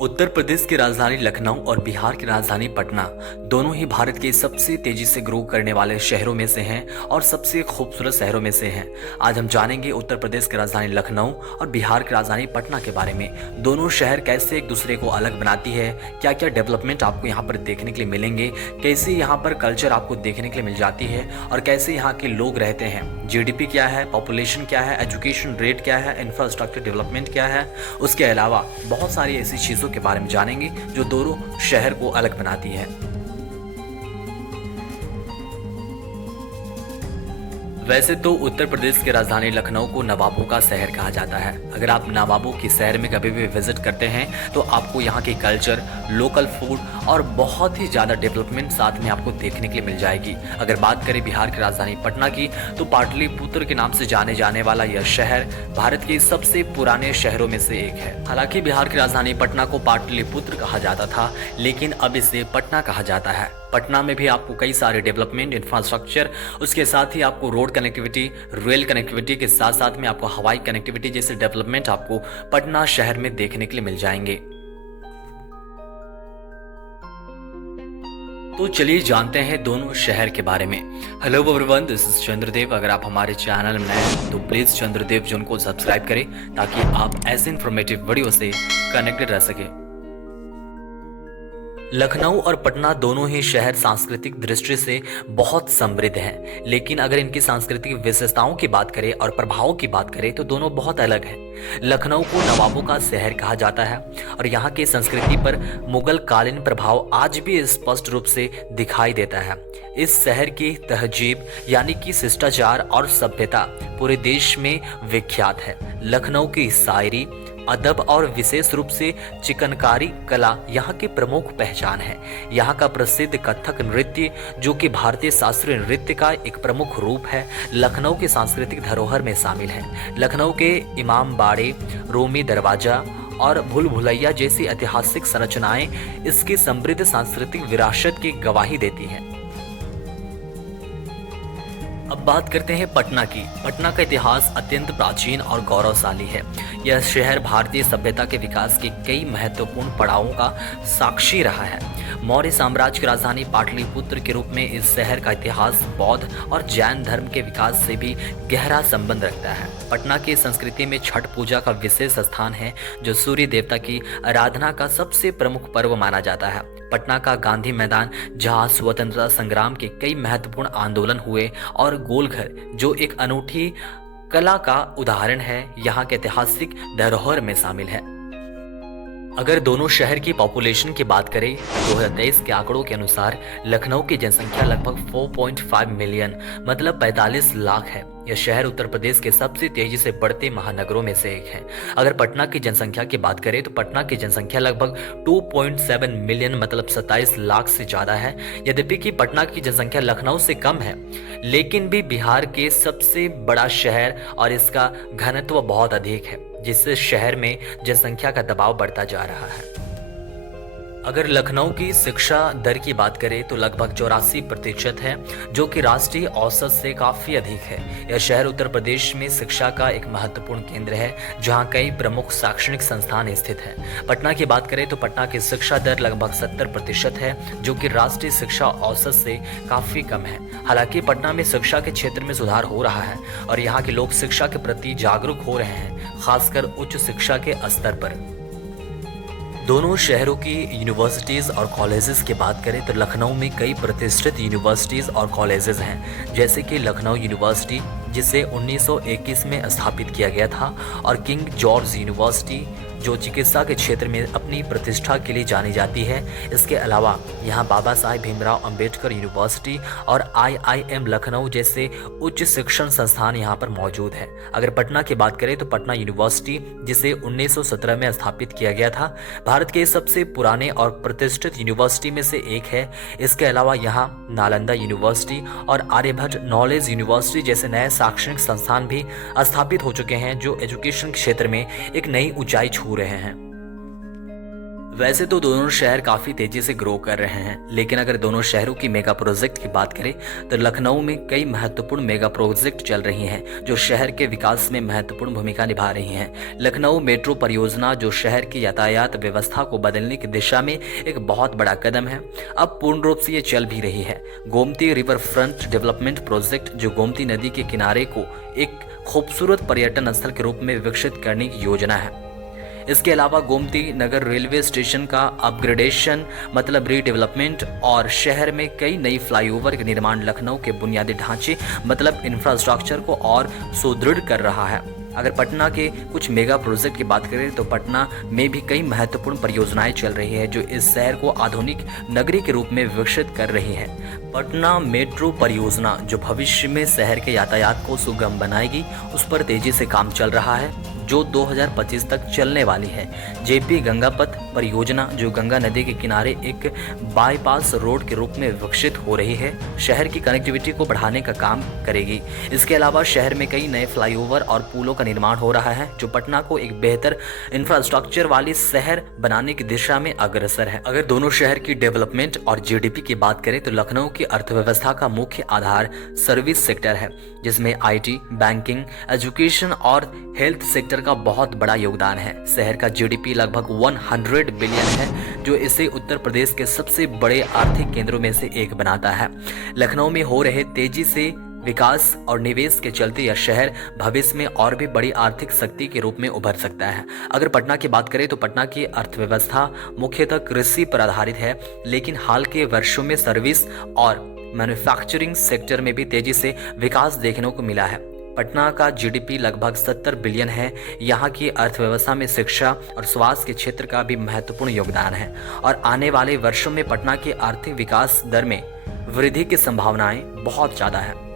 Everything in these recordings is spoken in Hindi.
उत्तर प्रदेश की राजधानी लखनऊ और बिहार की राजधानी पटना दोनों ही भारत के सबसे तेजी से ग्रो करने वाले शहरों में से हैं और सबसे खूबसूरत शहरों में से हैं। आज हम जानेंगे उत्तर प्रदेश की राजधानी लखनऊ और बिहार की राजधानी पटना के बारे में। दोनों शहर कैसे एक दूसरे को अलग बनाती है, क्या क्या डेवलपमेंट आपको यहाँ पर देखने के लिए मिलेंगे, कैसे यहाँ पर कल्चर आपको देखने के लिए मिल जाती है और कैसे यहाँ के लोग रहते हैं, जीडीपी क्या है, पॉपुलेशन क्या है, एजुकेशन रेट क्या है, इंफ्रास्ट्रक्चर डेवलपमेंट क्या है। उसके अलावा बहुत सारी ऐसी चीज़ों के बारे में जानेंगे जो दोनों शहर को अलग बनाती है। वैसे तो उत्तर प्रदेश की राजधानी लखनऊ को नवाबों का शहर कहा जाता है। अगर आप नवाबों के शहर में कभी भी विजिट करते हैं तो आपको यहाँ की कल्चर, लोकल फूड और बहुत ही ज़्यादा डेवलपमेंट साथ में आपको देखने के लिए मिल जाएगी। अगर बात करें बिहार की राजधानी पटना की तो पाटलिपुत्र के नाम से जाने जाने वाला यह शहर भारत के सबसे पुराने शहरों में से एक है। हालांकि बिहार की राजधानी पटना को पाटलिपुत्र कहा जाता था, लेकिन अब इसे पटना कहा जाता है। पटना में भी आपको कई सारे डेवलपमेंट, इंफ्रास्ट्रक्चर, उसके साथ ही आपको रोड कनेक्टिविटी, रेल कनेक्टिविटी के साथ साथ में आपको हवाई कनेक्टिविटी जैसे डेवलपमेंट आपको पटना शहर में देखने के लिए मिल जाएंगे। तो चलिए जानते हैं दोनों शहर के बारे में। Hello everyone, this is Chandradev. अगर आप हमारे चैनल में नए हैं तो प्लीज चंद्रदेव जोन को सब्सक्राइब करें ताकि आप ऐसे इंफॉर्मेटिव वीडियो से कनेक्टेड रह सके। लखनऊ और पटना दोनों ही शहर सांस्कृतिक दृष्टि से बहुत समृद्ध हैं, लेकिन अगर इनकी सांस्कृतिक विशेषताओं की बात करें और प्रभावों की बात करें तो दोनों बहुत अलग हैं। लखनऊ को नवाबों का शहर कहा जाता है और यहाँ की संस्कृति पर मुगल कालीन प्रभाव आज भी स्पष्ट रूप से दिखाई देता है। इस शहर की तहजीब यानी कि शिष्टाचार और सभ्यता पूरे देश में विख्यात है। लखनऊ की शायरी, अदब और विशेष रूप से चिकनकारी कला यहाँ की प्रमुख पहचान है। यहाँ का प्रसिद्ध कथक नृत्य जो कि भारतीय शास्त्रीय नृत्य का एक प्रमुख रूप है, लखनऊ के सांस्कृतिक धरोहर में शामिल है। लखनऊ के इमाम बाड़े, रोमी दरवाजा और भूल भुलैया जैसी ऐतिहासिक संरचनाएं इसकी समृद्ध सांस्कृतिक विरासत की गवाही देती हैं। अब बात करते हैं पटना की। पटना का इतिहास अत्यंत प्राचीन और गौरवशाली है। यह शहर भारतीय सभ्यता के विकास के कई महत्वपूर्ण पड़ावों का साक्षी रहा है। मौर्य साम्राज्य की राजधानी पाटलिपुत्र के रूप में इस शहर का इतिहास बौद्ध और जैन धर्म के विकास से भी गहरा संबंध रखता है। पटना की संस्कृति में छठ पूजा का विशेष स्थान है, जो सूर्य देवता की आराधना का सबसे प्रमुख पर्व माना जाता है। पटना का गांधी मैदान, जहां स्वतंत्रता संग्राम के कई महत्वपूर्ण आंदोलन हुए, और गोलघर जो एक अनूठी कला का उदाहरण है, यहाँ के ऐतिहासिक धरोहर में शामिल है। अगर दोनों शहर की पॉपुलेशन की बात करें तो 2023 के आंकड़ों के अनुसार लखनऊ की जनसंख्या लगभग 4.5 मिलियन मतलब 45 लाख है। यह शहर उत्तर प्रदेश के सबसे तेजी से बढ़ते महानगरों में से एक है। अगर पटना की जनसंख्या की बात करें तो पटना की जनसंख्या लगभग 2.7 मिलियन मतलब 27 लाख से ज्यादा है। यद्यपि कि पटना की जनसंख्या लखनऊ से कम है, लेकिन भी बिहार के सबसे बड़ा शहर और इसका घनत्व बहुत अधिक है, जिससे शहर में जनसंख्या का दबाव बढ़ता जा रहा है। अगर लखनऊ की शिक्षा दर की बात करें तो लगभग 84% है, जो कि राष्ट्रीय औसत से काफी अधिक है। यह शहर उत्तर प्रदेश में शिक्षा का एक महत्वपूर्ण केंद्र है, जहां कई प्रमुख शैक्षणिक संस्थान स्थित हैं। पटना की बात करें तो पटना की शिक्षा दर लगभग 70% है, जो कि राष्ट्रीय शिक्षा औसत से काफी कम है। हालांकि पटना में शिक्षा के क्षेत्र में सुधार हो रहा है और यहाँ के लोग शिक्षा के प्रति जागरूक हो रहे हैं, खासकर उच्च शिक्षा के स्तर पर। दोनों शहरों की यूनिवर्सिटीज़ और कॉलेजेस की बात करें तो लखनऊ में कई प्रतिष्ठित यूनिवर्सिटीज़ और कॉलेजेस हैं, जैसे कि लखनऊ यूनिवर्सिटी जिसे 1921 में स्थापित किया गया था, और किंग जॉर्ज यूनिवर्सिटी जो चिकित्सा के क्षेत्र में अपनी प्रतिष्ठा के लिए जानी जाती है। इसके अलावा यहाँ बाबा साहेब भीमराव अंबेडकर यूनिवर्सिटी और IIM लखनऊ जैसे उच्च शिक्षण संस्थान यहाँ पर मौजूद है। अगर पटना की बात करें तो पटना यूनिवर्सिटी जिसे 1917 में स्थापित किया गया था, भारत के सबसे पुराने और प्रतिष्ठित यूनिवर्सिटी में से एक है। इसके अलावा यहाँ नालंदा यूनिवर्सिटी और आर्यभट्ट नॉलेज यूनिवर्सिटी जैसे नए शैक्षणिक संस्थान भी स्थापित हो चुके हैं, जो एजुकेशन क्षेत्र में एक नई ऊंचाई छू रहे हैं। वैसे तो दोनों शहर काफ़ी तेज़ी से ग्रो कर रहे हैं, लेकिन अगर दोनों शहरों की मेगा प्रोजेक्ट की बात करें तो लखनऊ में कई महत्वपूर्ण मेगा प्रोजेक्ट चल रही हैं जो शहर के विकास में महत्वपूर्ण भूमिका निभा रही हैं। लखनऊ मेट्रो परियोजना जो शहर की यातायात व्यवस्था को बदलने की दिशा में एक बहुत बड़ा कदम है, अब पूर्ण रूप से ये चल भी रही है। Gomti river front development project जो गोमती नदी के किनारे को एक खूबसूरत पर्यटन स्थल के रूप में विकसित करने की योजना है। इसके अलावा गोमती नगर रेलवे स्टेशन का अपग्रेडेशन मतलब रीडेवलपमेंट और शहर में कई नई फ्लाईओवर के निर्माण लखनऊ के बुनियादी ढांचे मतलब इंफ्रास्ट्रक्चर को और सुदृढ़ कर रहा है। अगर पटना के कुछ मेगा प्रोजेक्ट की बात करें तो पटना में भी कई महत्वपूर्ण परियोजनाएं चल रही है जो इस शहर को आधुनिक नगरी के रूप में विकसित कर रही है। पटना मेट्रो परियोजना जो भविष्य में शहर के यातायात को सुगम बनाएगी, उस पर तेजी से काम चल रहा है जो 2025 तक चलने वाली है। जेपी गंगापथ परियोजना जो गंगा नदी के किनारे एक बाईपास रोड के रूप में विकसित हो रही है, शहर की कनेक्टिविटी को बढ़ाने का काम करेगी। इसके अलावा शहर में कई नए फ्लाईओवर और पुलों का निर्माण हो रहा है जो पटना को एक बेहतर इंफ्रास्ट्रक्चर वाली शहर बनाने की दिशा में अग्रसर है। अगर दोनों शहर की डेवलपमेंट और जीडीपी की बात करें तो लखनऊ की अर्थव्यवस्था का मुख्य आधार सर्विस सेक्टर है, जिसमें आईटी, बैंकिंग, एजुकेशन और हेल्थ सेक्टर का बहुत बड़ा योगदान है। शहर का जीडीपी लगभग 100 बिलियन है जो इसे उत्तर प्रदेश के सबसे बड़े आर्थिक केंद्रों में से एक बनाता है। लखनऊ में हो रहे तेजी से विकास और निवेश के चलते यह शहर भविष्य में और भी बड़ी आर्थिक शक्ति के रूप में उभर सकता है। अगर पटना की बात करें तो पटना की अर्थव्यवस्था मुख्यतः कृषि पर आधारित है, लेकिन हाल के वर्षों में सर्विस और मैन्युफैक्चरिंग सेक्टर में भी तेजी से विकास देखने को मिला है। पटना का जीडीपी लगभग 70 बिलियन है। यहाँ की अर्थव्यवस्था में शिक्षा और स्वास्थ्य के क्षेत्र का भी महत्वपूर्ण योगदान है और आने वाले वर्षों में पटना के आर्थिक विकास दर में वृद्धि की संभावनाएं बहुत ज्यादा है।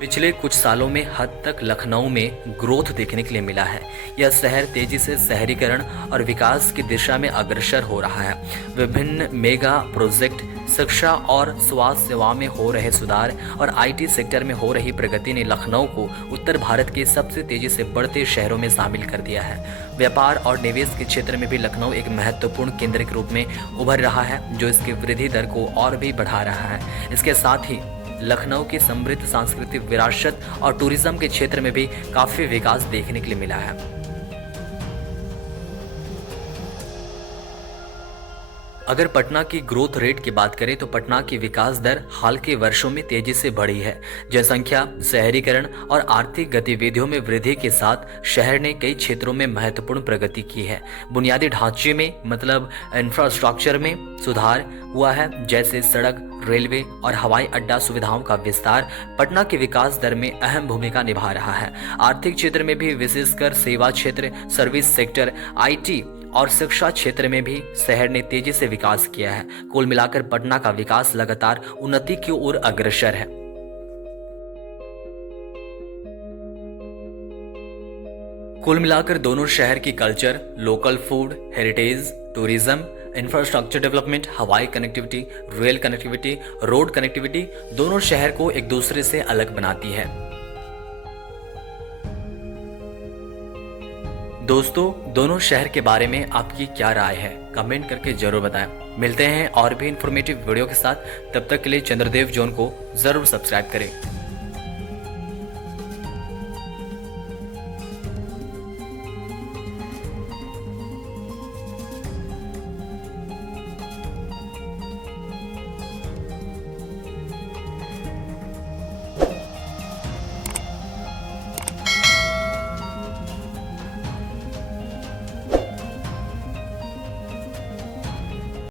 पिछले कुछ सालों में हद तक लखनऊ में ग्रोथ देखने के लिए मिला है। यह शहर तेजी से शहरीकरण और विकास की दिशा में अग्रसर हो रहा है। विभिन्न मेगा प्रोजेक्ट, शिक्षा और स्वास्थ्य सेवाओं में हो रहे सुधार और आईटी सेक्टर में हो रही प्रगति ने लखनऊ को उत्तर भारत के सबसे तेजी से बढ़ते शहरों में शामिल कर दिया है। व्यापार और निवेश के क्षेत्र में भी लखनऊ एक महत्वपूर्ण केंद्र के रूप में उभर रहा है जो इसकी वृद्धि दर को और भी बढ़ा रहा है। इसके साथ ही लखनऊ की समृद्ध सांस्कृतिक विरासत और टूरिज्म के क्षेत्र में भी काफी विकास देखने के लिए मिला है। अगर पटना की ग्रोथ रेट की बात करें तो पटना की विकास दर हाल के वर्षों में तेजी से बढ़ी है। जनसंख्या, शहरीकरण और आर्थिक गतिविधियों में वृद्धि के साथ शहर ने कई क्षेत्रों में महत्वपूर्ण प्रगति की है। बुनियादी ढांचे में मतलब इंफ्रास्ट्रक्चर में सुधार हुआ है, जैसे सड़क, रेलवे और हवाई अड्डा सुविधाओं का विस्तार पटना के विकास दर में अहम भूमिका निभा रहा है। आर्थिक क्षेत्र में भी विशेषकर सेवा क्षेत्र, सर्विस सेक्टर, आईटी और शिक्षा क्षेत्र में भी शहर ने तेजी से विकास किया है। कुल मिलाकर पटना का विकास लगातार उन्नति की ओर अग्रसर है। कुल मिलाकर दोनों शहर की culture, local food, heritage, tourism, infrastructure development, हवाई connectivity, rail connectivity, road connectivity दोनों शहर को एक दूसरे से अलग बनाती है। दोस्तों, दोनों शहर के बारे में आपकी क्या राय है? कमेंट करके जरूर बताएं। मिलते हैं और भी इंफॉर्मेटिव वीडियो के साथ। तब तक के लिए चंद्रदेव जोन को जरूर सब्सक्राइब करें।